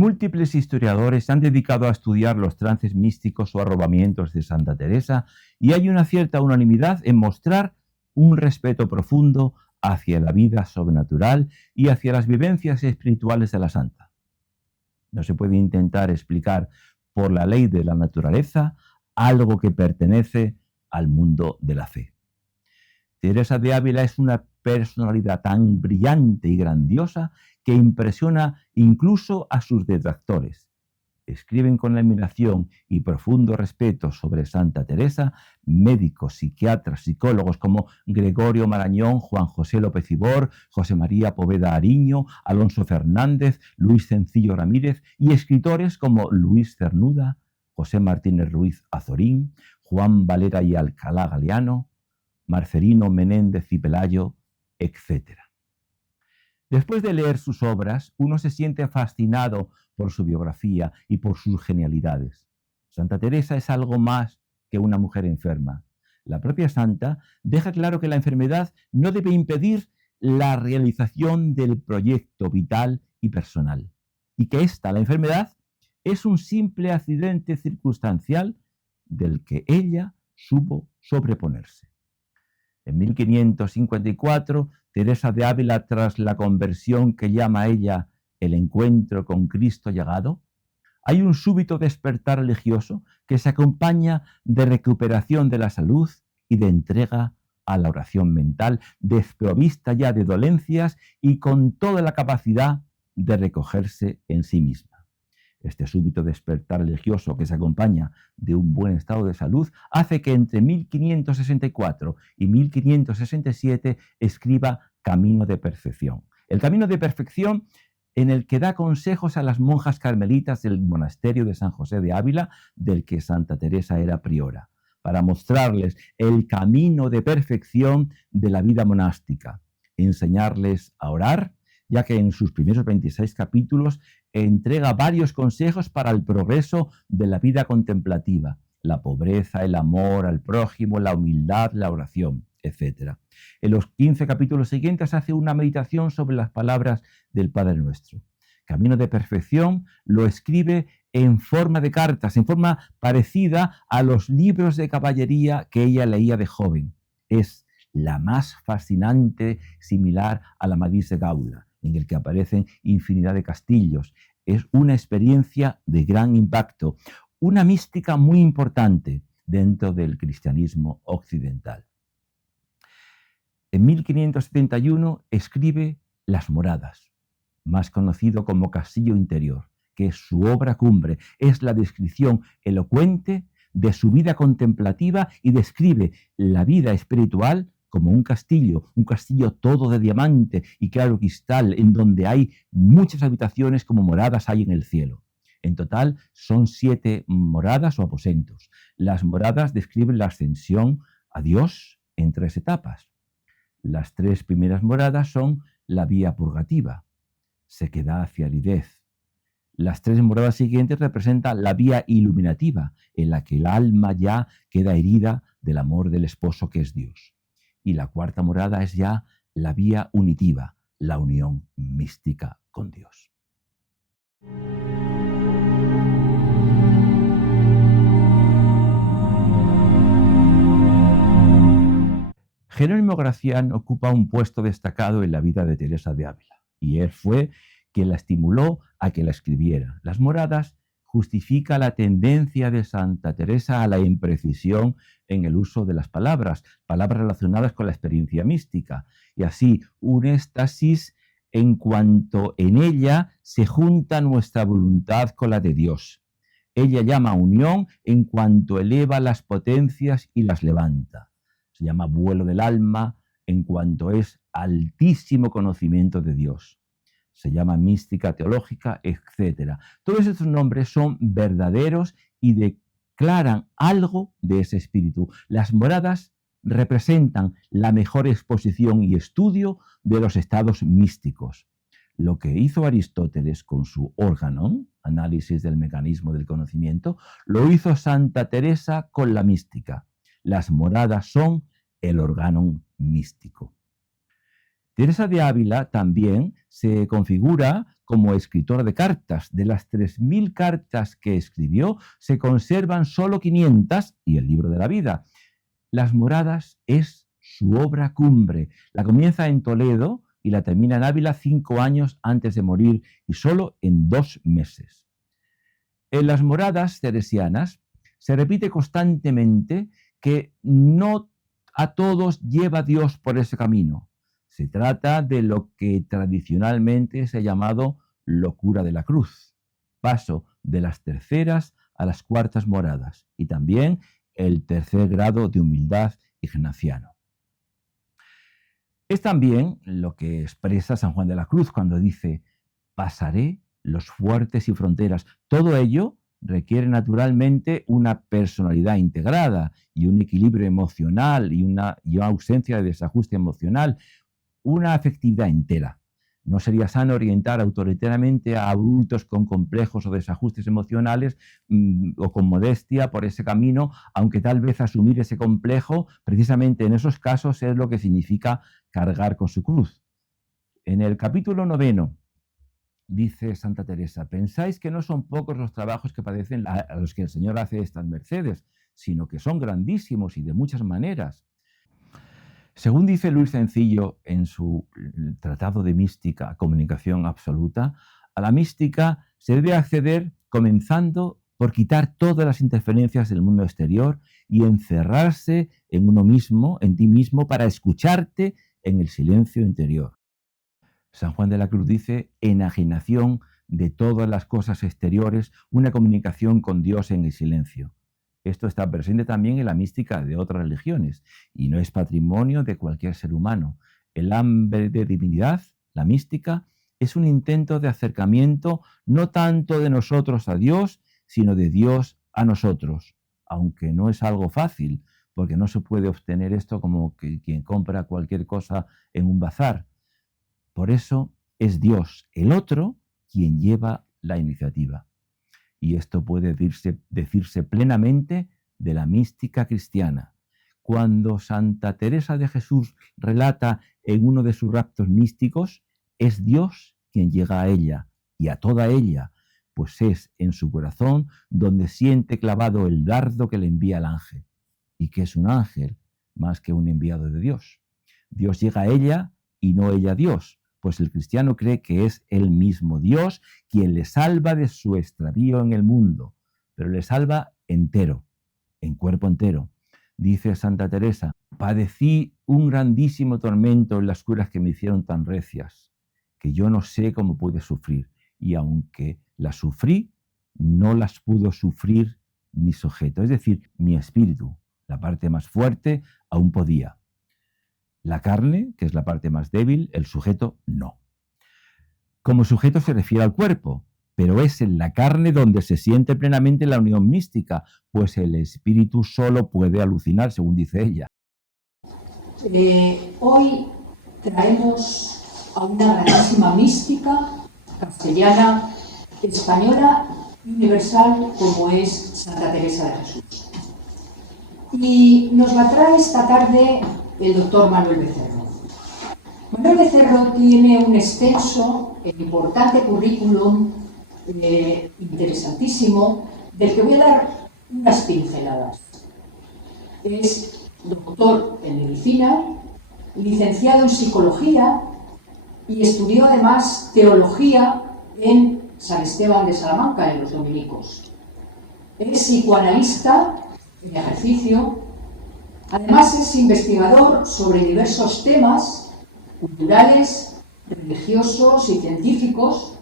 Múltiples historiadores se han dedicado a estudiar los trances místicos o arrobamientos de Santa Teresa y hay una cierta unanimidad en mostrar un respeto profundo hacia la vida sobrenatural y hacia las vivencias espirituales de la santa. No se puede intentar explicar por la ley de la naturaleza algo que pertenece al mundo de la fe. Teresa de Ávila es una personalidad tan brillante y grandiosa que impresiona incluso a sus detractores. Escriben con admiración y profundo respeto sobre Santa Teresa médicos, psiquiatras, psicólogos como Gregorio Marañón, Juan José López Ibor, José María Poveda Ariño, Alonso Fernández, Luis Sencillo Ramírez y escritores como Luis Cernuda, José Martínez Ruiz Azorín, Juan Valera y Alcalá Galeano, Marcelino Menéndez y Pelayo, etc. Después de leer sus obras, uno se siente fascinado por su biografía y por sus genialidades. Santa Teresa es algo más que una mujer enferma. La propia santa deja claro que la enfermedad no debe impedir la realización del proyecto vital y personal, y que la enfermedad, es un simple accidente circunstancial del que ella supo sobreponerse. En 1554, Teresa de Ávila, tras la conversión que llama ella el encuentro con Cristo llegado, hay un súbito despertar religioso que se acompaña de recuperación de la salud y de entrega a la oración mental, desprovista ya de dolencias y con toda la capacidad de recogerse en sí misma. Este súbito despertar religioso que se acompaña de un buen estado de salud hace que entre 1564 y 1567 escriba Camino de Perfección. El Camino de Perfección en el que da consejos a las monjas carmelitas del monasterio de San José de Ávila, del que Santa Teresa era priora, para mostrarles el camino de perfección de la vida monástica, enseñarles a orar, ya que en sus primeros 26 capítulos entrega varios consejos para el progreso de la vida contemplativa, la pobreza, el amor al prójimo, la humildad, la oración, etc. En los 15 capítulos siguientes hace una meditación sobre las palabras del Padre Nuestro. Camino de Perfección lo escribe en forma de cartas, en forma parecida a los libros de caballería que ella leía de joven. Es la más fascinante, similar a la Amadís de Gaula, en el que aparecen infinidad de castillos. Es una experiencia de gran impacto, una mística muy importante dentro del cristianismo occidental. En 1571 escribe Las Moradas, más conocido como Castillo Interior, que es su obra cumbre, es la descripción elocuente de su vida contemplativa y describe la vida espiritual como un castillo todo de diamante y claro cristal, en donde hay muchas habitaciones como moradas hay en el cielo. En total son 7 moradas o aposentos. Las moradas describen la ascensión a Dios en 3 etapas. Las 3 primeras moradas son la vía purgativa, sequedad hacia aridez. Las 3 moradas siguientes representan la vía iluminativa, en la que el alma ya queda herida del amor del esposo que es Dios. Y la 4ª morada es ya la vía unitiva, la unión mística con Dios. Jerónimo Gracián ocupa un puesto destacado en la vida de Teresa de Ávila, y él fue quien la estimuló a que la escribiera. Las moradas justifica la tendencia de Santa Teresa a la imprecisión en el uso de las palabras relacionadas con la experiencia mística, y así un éxtasis en cuanto en ella se junta nuestra voluntad con la de Dios. Ella llama unión en cuanto eleva las potencias y las levanta. Se llama vuelo del alma en cuanto es altísimo conocimiento de Dios. Se llama mística teológica, etc. Todos estos nombres son verdaderos y declaran algo de ese espíritu. Las moradas representan la mejor exposición y estudio de los estados místicos. Lo que hizo Aristóteles con su órganon, análisis del mecanismo del conocimiento, lo hizo Santa Teresa con la mística. Las moradas son el órganon místico. Teresa de Ávila también se configura como escritora de cartas. De las 3000 cartas que escribió, se conservan solo 500 y el libro de la vida. Las Moradas es su obra cumbre. La comienza en Toledo y la termina en Ávila 5 años antes de morir y solo en 2 meses. En las Moradas teresianas se repite constantemente que no a todos lleva Dios por ese camino. Se trata de lo que tradicionalmente se ha llamado locura de la cruz, paso de las terceras a las cuartas moradas y también el tercer grado de humildad ignaciano. Es también lo que expresa San Juan de la Cruz cuando dice: pasaré los fuertes y fronteras. Todo ello requiere naturalmente una personalidad integrada y un equilibrio emocional y una ausencia de desajuste emocional, una afectividad entera. No sería sano orientar autoritariamente a adultos con complejos o desajustes emocionales o con modestia por ese camino, aunque tal vez asumir ese complejo, precisamente en esos casos, es lo que significa cargar con su cruz. En el capítulo 9, dice Santa Teresa: pensáis que no son pocos los trabajos que padecen a los que el Señor hace estas mercedes, sino que son grandísimos y de muchas maneras. Según dice Luis Sencillo en su Tratado de Mística, Comunicación Absoluta, a la mística se debe acceder comenzando por quitar todas las interferencias del mundo exterior y encerrarse en uno mismo, en ti mismo, para escucharte en el silencio interior. San Juan de la Cruz dice: enajenación de todas las cosas exteriores, una comunicación con Dios en el silencio. Esto está presente también en la mística de otras religiones y no es patrimonio de cualquier ser humano. El hambre de divinidad, la mística, es un intento de acercamiento no tanto de nosotros a Dios, sino de Dios a nosotros, aunque no es algo fácil, porque no se puede obtener esto como quien compra cualquier cosa en un bazar. Por eso es Dios, el otro, quien lleva la iniciativa. Y esto puede decirse plenamente de la mística cristiana. Cuando Santa Teresa de Jesús relata en uno de sus raptos místicos, es Dios quien llega a ella y a toda ella, pues es en su corazón donde siente clavado el dardo que le envía el ángel, y que es un ángel más que un enviado de Dios. Dios llega a ella y no ella a Dios, pues el cristiano cree que es el mismo Dios quien le salva de su extravío en el mundo, pero le salva entero, en cuerpo entero. Dice Santa Teresa: padecí un grandísimo tormento en las curas que me hicieron tan recias, que yo no sé cómo pude sufrir, y aunque las sufrí, no las pudo sufrir mi sujeto, es decir, mi espíritu. La parte más fuerte aún podía. La carne, que es la parte más débil, el sujeto no. Como sujeto se refiere al cuerpo, pero es en la carne donde se siente plenamente la unión mística, pues el espíritu solo puede alucinar, según dice ella. Hoy traemos a una grandísima mística castellana, española y universal, como es Santa Teresa de Jesús. Y nos la trae esta tarde el doctor Manuel Becerro. Manuel Becerro tiene un extenso e importante currículum, interesantísimo, del que voy a dar unas pinceladas. Es doctor en medicina, licenciado en psicología y estudió además teología en San Esteban de Salamanca, en los dominicos. Es psicoanalista en ejercicio. Además es investigador sobre diversos temas culturales, religiosos y científicos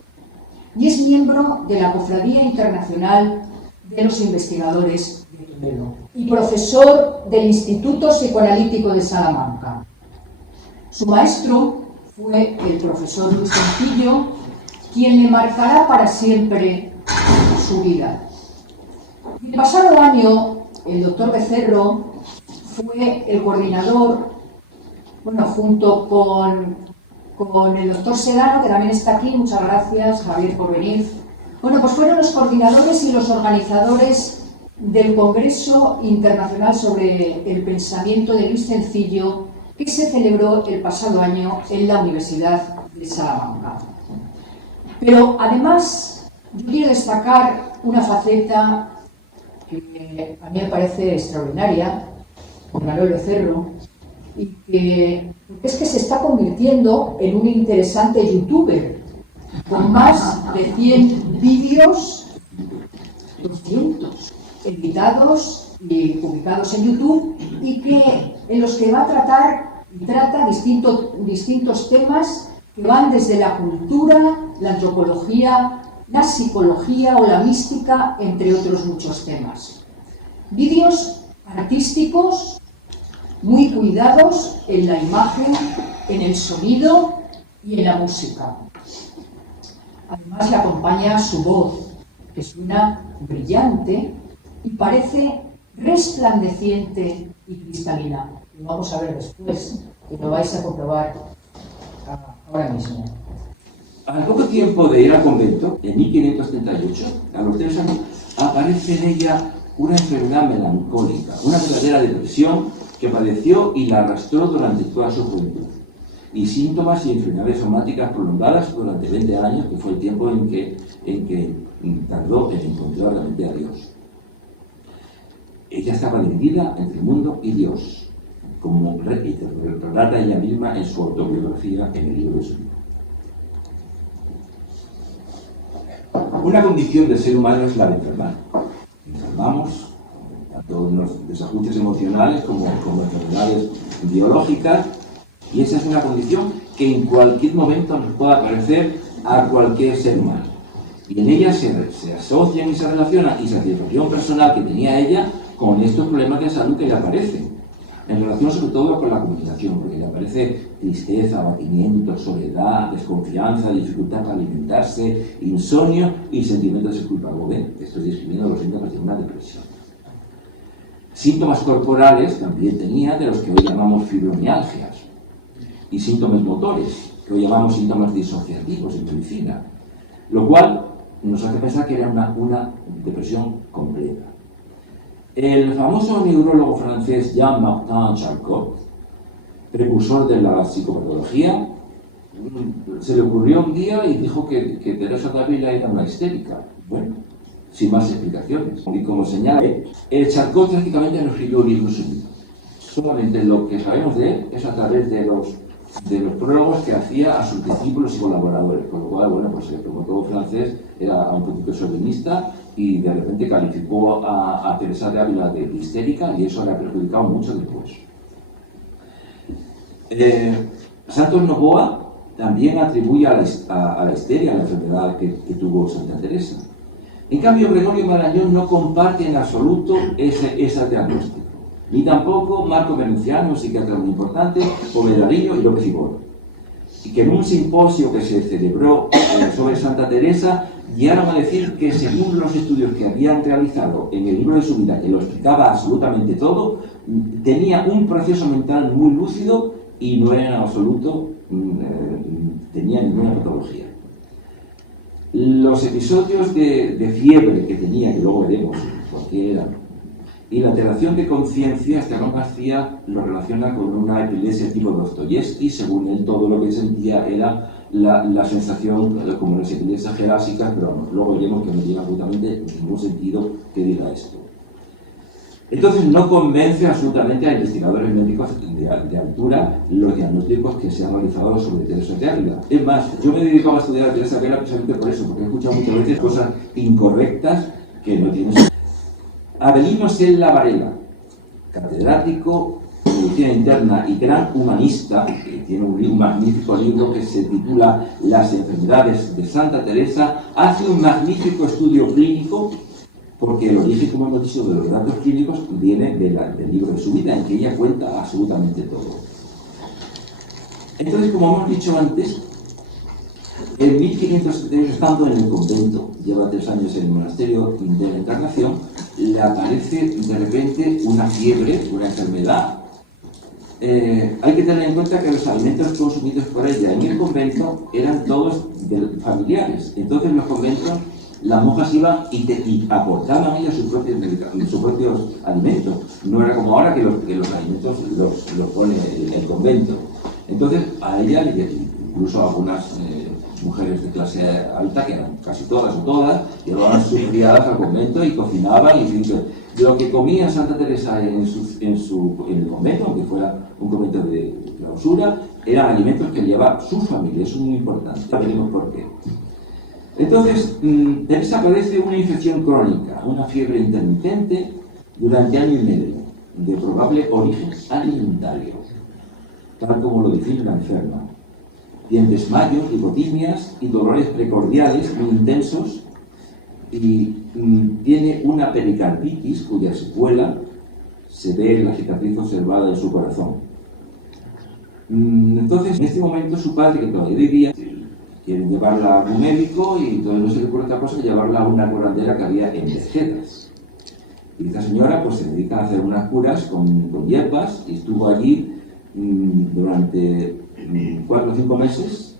y es miembro de la Cofradía Internacional de los Investigadores de Toledo y profesor del Instituto Psicoanalítico de Salamanca. Su maestro fue el profesor Luis Sencillo, quien le marcará para siempre su vida. El pasado año, el doctor Becerro fue el coordinador, junto con el doctor Sedano, que también está aquí, muchas gracias, Javier, por venir. Pues fueron los coordinadores y los organizadores del Congreso Internacional sobre el Pensamiento de Luis Sencillo que se celebró el pasado año en la Universidad de Salamanca. Pero además yo quiero destacar una faceta que a mí me parece extraordinaria, de Manolo Cerro, y que es que se está convirtiendo en un interesante youtuber, con más de 100 vídeos, 200 editados y publicados en YouTube, y en los que va a trata distintos temas que van desde la cultura, la antropología, la psicología o la mística, entre otros muchos temas. Vídeos artísticos muy cuidados en la imagen, en el sonido y en la música. Además le acompaña su voz, que suena brillante y parece resplandeciente y cristalina. Lo vamos a ver después y lo vais a comprobar ahora mismo. Al poco tiempo de ir al convento, en 1538, a los 3 años, aparece en ella una enfermedad melancólica, una verdadera depresión que padeció y la arrastró durante toda su juventud, y síntomas y enfermedades somáticas prolongadas durante 20 años, que fue el tiempo en que tardó en encontrar realmente a Dios. Ella estaba dividida entre el mundo y Dios, como relata ella misma en su autobiografía en el libro de su vida. Una condición del ser humano es la de enfermar. Enfermamos, tanto en los desajustes emocionales como enfermedades biológicas, y esa es una condición que en cualquier momento nos puede aparecer a cualquier ser humano. Y en ella se asocian y se relacionan, y satisfacción personal que tenía ella con estos problemas de salud que le aparecen, en relación sobre todo con la comunicación, porque le aparece tristeza, abatimiento, soledad, desconfianza, dificultad para alimentarse, insomnio y sentimientos de culpa. Como ven, estoy describiendo los síntomas de una depresión. Síntomas corporales también tenía, de los que hoy llamamos fibromialgias, y síntomas motores, que hoy llamamos síntomas disociativos en medicina, lo cual nos hace pensar que era una depresión completa. El famoso neurólogo francés Jean-Martin Charcot, precursor de la psicopatología, se le ocurrió un día y dijo que Teresa d'Ávila era una histérica. Bueno, sin más explicaciones. Y como señala, Charcot prácticamente no escribió un libro suyo. Solamente lo que sabemos de él es a través de los prólogos que hacía a sus discípulos y colaboradores, con lo cual, bueno, pues como todo francés, era un poquito chauvinista y de repente calificó a Teresa de Ávila de histérica, y eso le ha perjudicado mucho después. Santos Novoa también atribuye a la histeria la enfermedad que tuvo Santa Teresa. En cambio, Gregorio Marañón no comparte en absoluto ese diagnóstico, ni tampoco Marco Venenciano, un psiquiatra muy importante, o Medralillo y López Ibor, y que en un simposio que se celebró sobre Santa Teresa llegaron a decir que, según los estudios que habían realizado en el libro de su vida, que lo explicaba absolutamente todo, tenía un proceso mental muy lúcido y no era en absoluto, tenía ninguna patología. Los episodios de fiebre que tenía, que luego veremos por qué eran, y la alteración de conciencia, Esteban García lo relaciona con una epilepsia tipo Dostoyevsky. Según él, todo lo que sentía era la sensación como las epilepsias gerásicas, pero vamos, luego veremos que no tiene absolutamente ningún sentido que diga esto. Entonces no convence absolutamente a investigadores médicos de altura los diagnósticos que se han realizado sobre Teresa de Ávila. Es más, yo me he dedicado a estudiar a Teresa de Ávila precisamente por eso, porque he escuchado muchas veces cosas incorrectas que no tienen sentido. Avelino Sella Varela, catedrático de medicina interna y gran humanista, que tiene un magnífico libro que se titula Las enfermedades de Santa Teresa, hace un magnífico estudio clínico, porque el origen, como hemos dicho, de los datos clínicos viene del libro de su vida, en que ella cuenta absolutamente todo. Entonces, como hemos dicho antes, en 1570, estando en el convento, lleva 3 años en el monasterio de la Encarnación, le aparece de repente una fiebre, una enfermedad. Hay que tener en cuenta que los alimentos consumidos por ella en el convento eran todos familiares. Entonces los conventos las monjas iban y aportaban ellas sus propios alimentos. No era como ahora que los alimentos los pone el convento. Entonces, a ella, incluso a algunas mujeres de clase alta, que eran casi todas o todas, llevaban sus criadas al convento y cocinaban. Y lo que comía Santa Teresa en el convento, aunque fuera un convento de clausura, eran alimentos que llevaba su familia. Eso es muy importante. Ya veremos por qué. Entonces, Teresa padece una infección crónica, una fiebre intermitente durante año y medio, de probable origen alimentario, tal como lo define la enferma. Tiene desmayos, lipotimias y dolores precordiales muy intensos, y tiene una pericarditis cuya secuela se ve en la cicatriz observada en su corazón. Entonces, en este momento, su padre, que todavía vivía, quieren llevarla a un médico y entonces no se le ocurre otra cosa que llevarla a una curandera que había en Mesquetas. Y esta señora pues se dedica a hacer unas curas con hierbas y estuvo allí durante 4 o 5 meses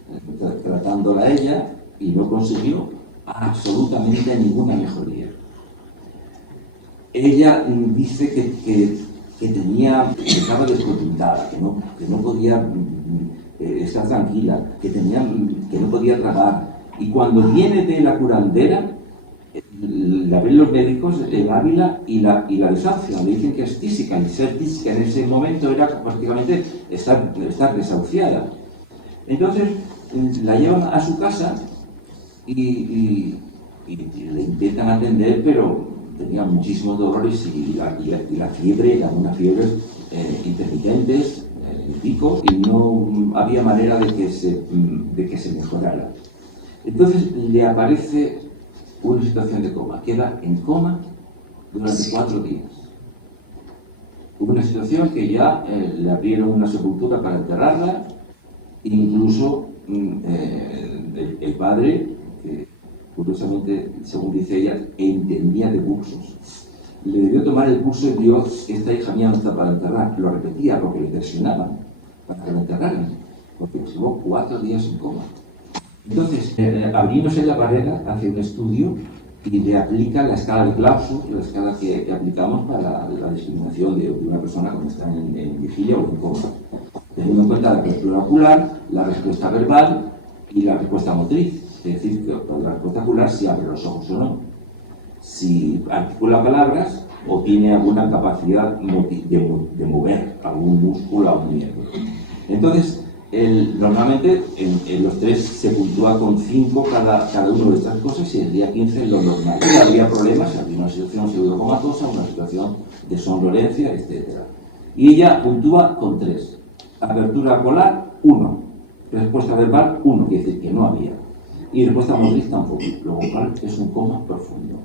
tratándola a ella y no consiguió absolutamente ninguna mejoría. Ella dice que estaba descontentada, que no podía estar tranquila, que no podía tragar. Y cuando viene de la curandera, la ven los médicos en Ávila y la desahucian, le dicen que es tísica, y ser tísica en ese momento era prácticamente estar desahuciada. Entonces la llevan a su casa y le intentan atender, pero tenía muchísimos dolores y la fiebre, eran unas fiebres intermitentes, picos, y no había manera de que se mejorara. Entonces le aparece una situación de coma, queda en coma durante 4 días. Hubo una situación que ya le abrieron una sepultura para enterrarla, incluso el padre, que curiosamente, según dice ella, entendía de pulsos, le debió tomar el pulso y vio: esta hija mía no está para enterrar. Lo repetía porque le presionaban para que la enterraran, porque estuvo 4 días en coma. Entonces, abrimos en la barrera, hace un estudio y le aplica la escala de Clausus, la escala que aplicamos para la discriminación de una persona cuando está en vigilia o en coma, teniendo en cuenta la apertura ocular, la respuesta verbal y la respuesta motriz. Es decir, que la respuesta ocular si abre los ojos o no, si articula palabras o tiene alguna capacidad de mover algún músculo o algún miembro. Entonces, normalmente en los 3 se puntúa con 5 cada uno de estas cosas, y el día 15 es lo normal. Y había problemas, había una situación pseudocomatosa, una situación de somnolencia, etc. Y ella puntúa con 3. Apertura ocular, 1. Respuesta verbal, 1, quiere decir que no había. Y respuesta motriz tampoco, lo cual es un coma profundo.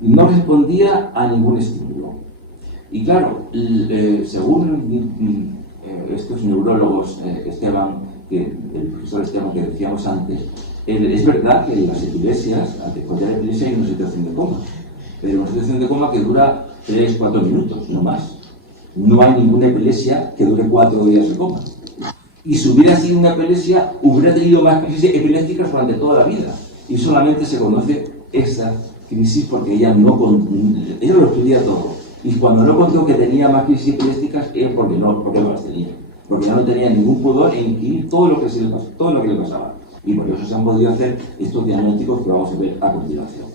No respondía a ningún estímulo. Y claro, según estos neurólogos, el profesor Esteban que decíamos antes, es verdad que en las epilesias, después de la epilepsia hay una situación de coma, pero una situación de coma que dura 3-4 minutos, no más. No hay ninguna epilepsia que dure 4 días de coma. Y si hubiera sido una epilepsia, hubiera tenido más crisis epilépticas durante toda la vida. Y solamente se conoce esa crisis porque ella lo estudia todo. Y cuando no contó que tenía más crisis epilépticas es porque no las tenía. Porque ya no tenía ningún pudor en inquirir todo lo que le pasaba. Y por eso se han podido hacer estos diagnósticos que vamos a ver a continuación.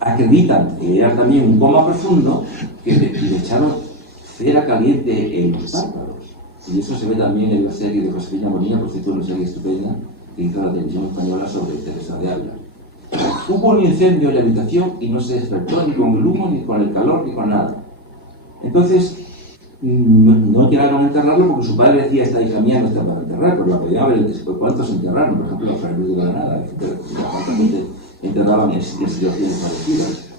Acreditan que era también un coma profundo, que le echaron cera caliente en los párpados. Y eso se ve también en la serie de Josefina Molina, por cierto, una serie estupenda que hizo la televisión española sobre Teresa de Ávila. Hubo un incendio en la habitación y no se despertó ni con el humo, ni con el calor, ni con nada. Entonces, no llegaron a enterrarlo porque su padre decía: esta hija mía no está para enterrar, pero la podían haber después. ¿Cuántos enterraron? Por ejemplo, los frailes de Granada, que enterraban en situaciones parecidas.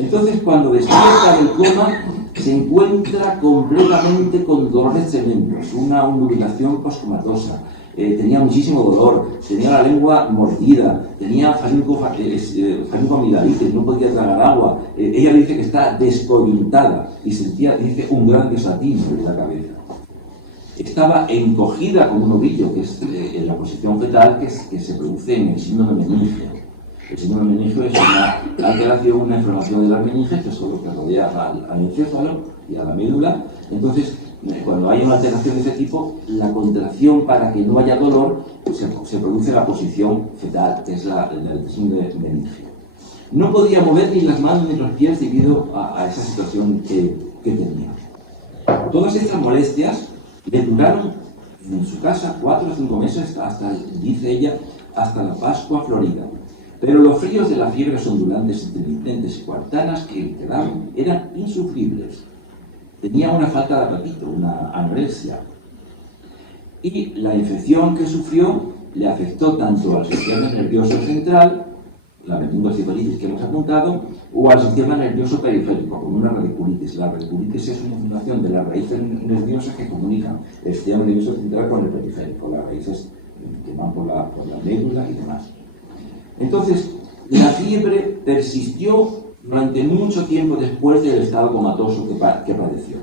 Entonces, cuando despierta del coma, se encuentra completamente con dolores tremendos, una nubilación poscomatosa. Tenía muchísimo dolor, tenía la lengua mordida, tenía faringoamigdalitis, no podía tragar agua. Ella dice que está desorientada y sentía, dice, un gran desatino en la cabeza. estaba encogida como un ovillo, que es en la posición fetal que se produce en el síndrome meningeo. El síndrome meningeo es una alteración, una inflamación de las meninges, que es lo que rodea al encéfalo y a la médula. Entonces, cuando hay una alteración de ese tipo, la contracción para que no haya dolor se produce en la posición fetal, que es la del síndrome meningeo. No podía mover ni las manos ni los pies debido a esa situación que tenía. Todas estas molestias le duraron en su casa 4 o 5 meses, hasta, dice ella, hasta la Pascua Florida. Pero los fríos de las fiebres ondulantes, intermitentes y cuartanas que quedaban eran insufribles. Tenía una falta de apetito, una anorexia. Y la infección que sufrió le afectó tanto al sistema nervioso central, la meningoencefalitis que hemos apuntado, o al sistema nervioso periférico, como una radiculitis. La radiculitis es una inflamación de las raíces nerviosas que comunican el sistema nervioso central con el periférico, las raíces que van por la médula y demás. Entonces, la fiebre persistió durante mucho tiempo después del estado comatoso que padeció.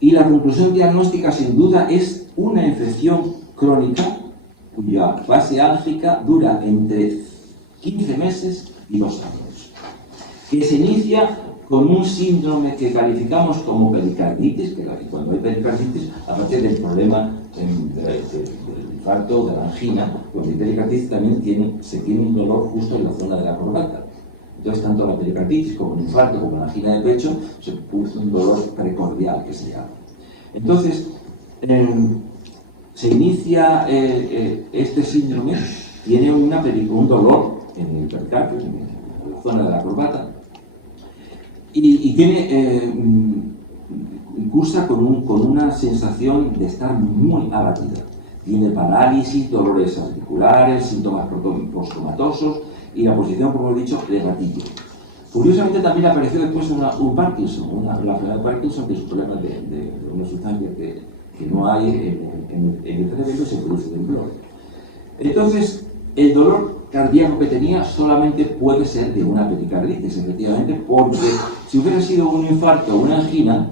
Y la conclusión diagnóstica, sin duda, es una infección crónica cuya fase álgica dura entre 15 meses y 2 años, que se inicia con un síndrome que calificamos como pericarditis, que cuando hay pericarditis, aparte del problema del infarto, de la angina, cuando hay pericarditis también se tiene un dolor justo en la zona de la corbata. Entonces, tanto la pericarditis como el infarto como la angina de pecho se produce un dolor precordial, que se llama. Entonces, se inicia este síndrome, tiene un dolor en el pericardio, en la zona de la corbata, y tiene, cursa con una sensación de estar muy abatida. Tiene parálisis, dolores articulares, síntomas postomatosos y la posición, como he dicho, de gatillo. Curiosamente también apareció después un Parkinson, la enfermedad de Parkinson, que es un problema de una sustancia que no hay en el cerebro y se produce temblor. Entonces, el dolor cardíaco que tenía solamente puede ser de una pericarditis, efectivamente, porque si hubiera sido un infarto o una angina,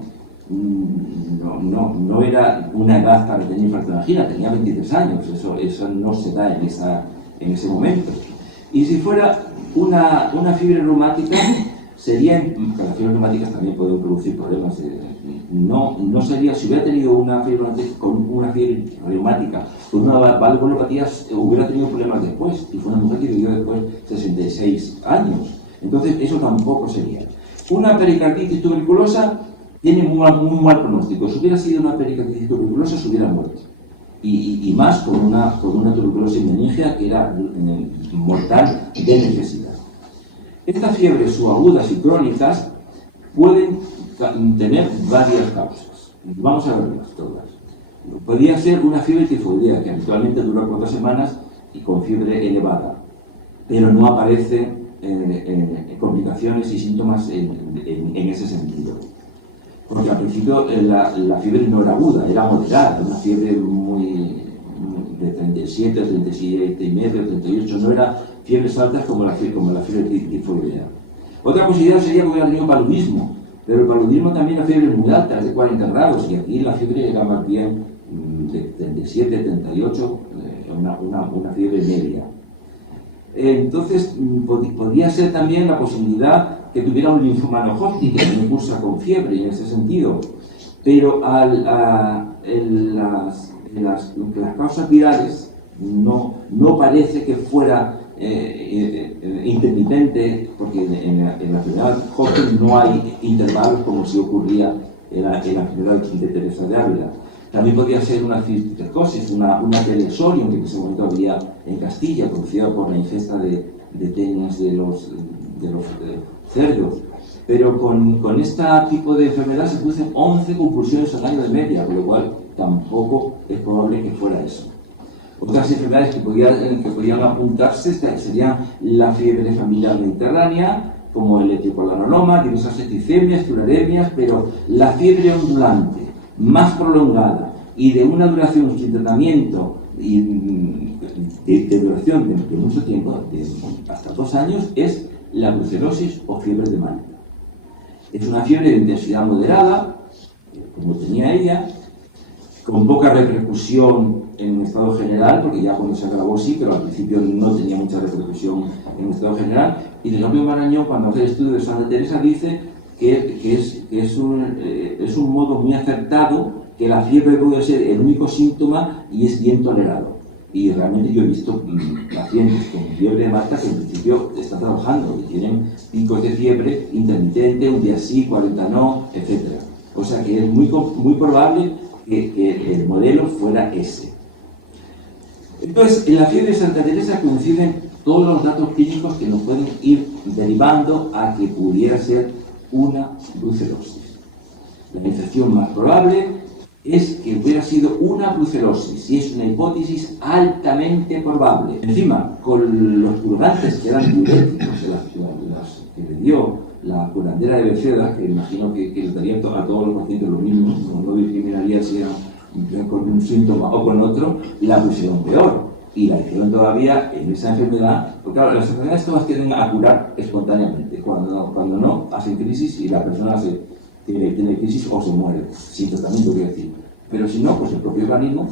no era una edad para tener infarto o angina, tenía 23 años, eso no se da en ese momento. Y si fuera una fiebre reumática, las fiebres reumáticas también pueden producir problemas. No sería, si hubiera tenido una fiebre reumática con una valvulopatía, hubiera tenido problemas después, y fue una mujer que vivió después 66 años. Entonces, eso tampoco sería. Una pericarditis tuberculosa tiene muy mal pronóstico. Si hubiera sido una pericarditis tuberculosa, se hubiera muerto. Y más con una tuberculosis meningea que era mortal de necesidad. Estas fiebres subagudas y crónicas pueden tener varias causas. Vamos a verlas todas. Podría ser una fiebre tifoidea, que habitualmente dura 4 semanas y con fiebre elevada, pero no aparecen complicaciones y síntomas en ese sentido. Porque al principio la fiebre no era aguda, era moderada, una fiebre de 37, 37 y medio, 38, no era fiebres altas como la fiebre tifoidea. Otra posibilidad sería que hubiera tenido paludismo, pero el paludismo también la fiebre es muy alta, es de 40 grados, y aquí la fiebre era más bien de 37, 38, una fiebre media. Entonces, podría ser también la posibilidad que tuviera un linfoma no Hodgkin, que también cursa con fiebre en ese sentido, pero en las causas virales no parece que fuera intermitente, porque en la enfermedad Hodgkin no hay intervalos como si ocurría en la enfermedad de Teresa de Ávila. También podría ser una cisticercosis, una telesorium, que en ese momento había en Castilla, producida por la ingesta de tenas de los cerdos. Pero con este tipo de enfermedad se producen 11 convulsiones al año de media, con lo cual tampoco es probable que fuera eso. Otras enfermedades que podrían apuntarse serían la fiebre familiar mediterránea, como el etricolanoloma, diversas septicemias, tularemias, pero la fiebre ondulante más prolongada y de una duración sin tratamiento y de duración de mucho tiempo, de hasta 2 años, es la brucelosis o fiebre de Malta. Es una fiebre de intensidad moderada, como tenía ella, con poca repercusión en el estado general, porque ya cuando se grabó sí, pero al principio no tenía mucha repercusión en el estado general. Y del propio Marañón, cuando hace el estudio de Santa Teresa, dice que es un modo muy acertado, que la fiebre puede ser el único síntoma y es bien tolerado. Y realmente yo he visto pacientes con fiebre de Marta que en principio están trabajando, que tienen picos de fiebre intermitente, un día sí, 40 no, etc. O sea que es muy probable que el modelo fuera ese. Entonces, en la fiebre de Santa Teresa coinciden todos los datos clínicos que nos pueden ir derivando a que pudiera ser una brucelosis. La infección más probable es que hubiera sido una brucelosis, y es una hipótesis altamente probable. Encima, con los purgantes que eran diuréticos, las que le dio la curandera de Beceda, que imagino que les daría a todos los pacientes lo mismo, no discriminaría si era con un síntoma o con otro, la pusieron peor. Y la hicieron todavía en esa enfermedad, porque claro, las enfermedades todas tienden a curar espontáneamente. Cuando no, hacen crisis y la persona tiene crisis o se muere, sin tratamiento, quiero decir. Pero si no, pues el propio organismo,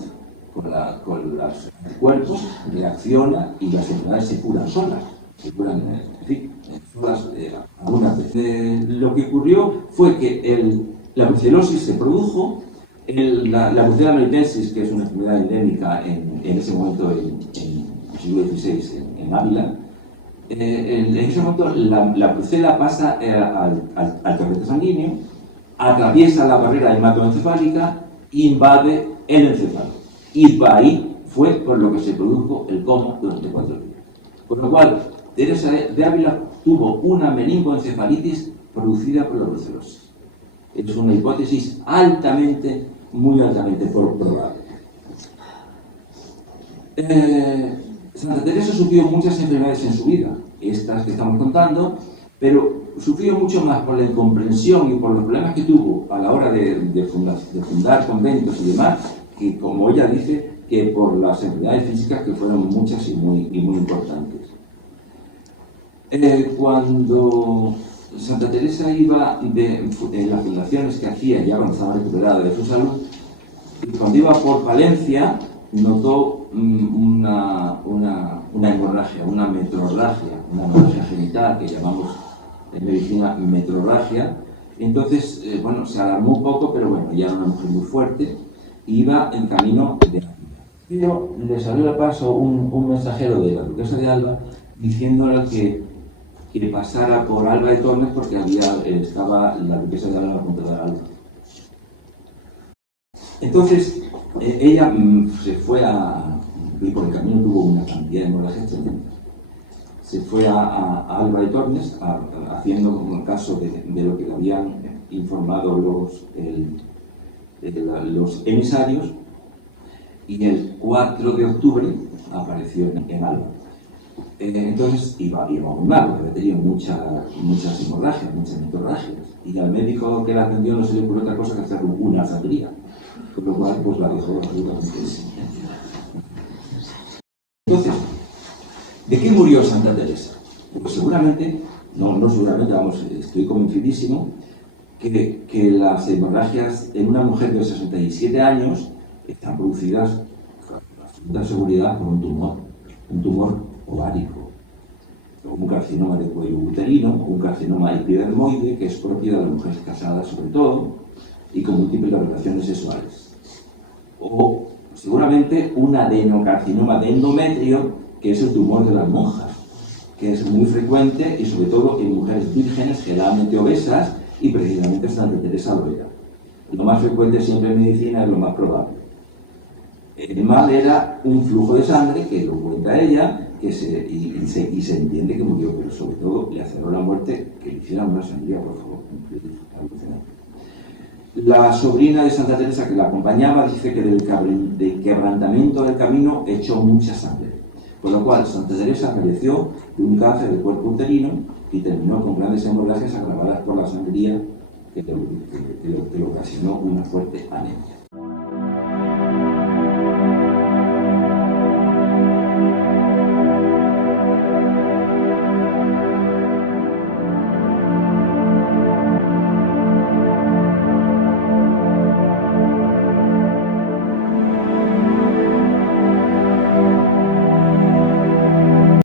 con los cuerpos, reacciona y las enfermedades se curan solas. Se curan, en fin, solas algunas veces. Lo que ocurrió fue que la brucelosis se produjo, la brucela melitensis, que es una enfermedad endémica en ese momento en el siglo XVI en Ávila, en ese momento la brucela pasa al torrente sanguíneo, atraviesa la barrera hematoencefálica e invade el encéfalo. Y ahí fue por lo que se produjo el coma durante 4 días. Con lo cual, Teresa de Ávila tuvo una meningoencefalitis producida por la brucelosis. Es una hipótesis muy altamente probable. Santa Teresa sufrió muchas enfermedades en su vida, estas que estamos contando, pero sufrió mucho más por la incomprensión y por los problemas que tuvo a la hora de fundar conventos y demás, que, como ella dice, que por las enfermedades físicas, que fueron muchas y muy importantes. Cuando Santa Teresa iba en las fundaciones que hacía, ya cuando estaba recuperada de su salud, cuando iba por Palencia, notó una hemorragia, una hemorragia genital, que llamamos en medicina metrorragia. Entonces, se alarmó un poco, pero bueno, ya era una mujer muy fuerte, iba en camino de Ávila. Pero le salió al paso un mensajero de la duquesa de Alba diciéndole que pasara por Alba de Tormes porque estaba la duquesa de Alba a punto de Alba. Entonces, ella se fue y por el camino tuvo una cantidad de hemorragias tremendas. Se fue a Alba de Tormes haciendo un caso de lo que le habían informado los emisarios, y el 4 de octubre apareció en Alba. Entonces iba muy mal, porque había tenido muchas hemorragias, muchas metrorragias, y al médico que la atendió no se le ocurrió otra cosa que hacer una sangría, con lo cual pues la dejó absolutamente. Entonces, ¿de qué murió Santa Teresa? Pues seguramente, no seguramente, estoy convencidísimo, que las hemorragias en una mujer de 67 años están producidas con absoluta seguridad por un tumor ovárico, un carcinoma de cuello uterino, un carcinoma epidermoide, que es propio de las mujeres casadas sobre todo, y con múltiples relaciones sexuales. O seguramente un adenocarcinoma de endometrio, que es el tumor de las monjas, que es muy frecuente y sobre todo en mujeres vírgenes, generalmente obesas, y precisamente Santa Teresa lo era. Lo más frecuente siempre en medicina es lo más probable. El mal era un flujo de sangre, que lo cuenta ella, y se entiende que murió, pero sobre todo le aceleró la muerte que le hicieran una sangría, por favor. La sobrina de Santa Teresa que la acompañaba dice que del quebrantamiento del camino echó mucha sangre, por lo cual Santa Teresa falleció de un cáncer del cuerpo uterino y terminó con grandes hemorragias agravadas por la sangría que le ocasionó una fuerte anemia.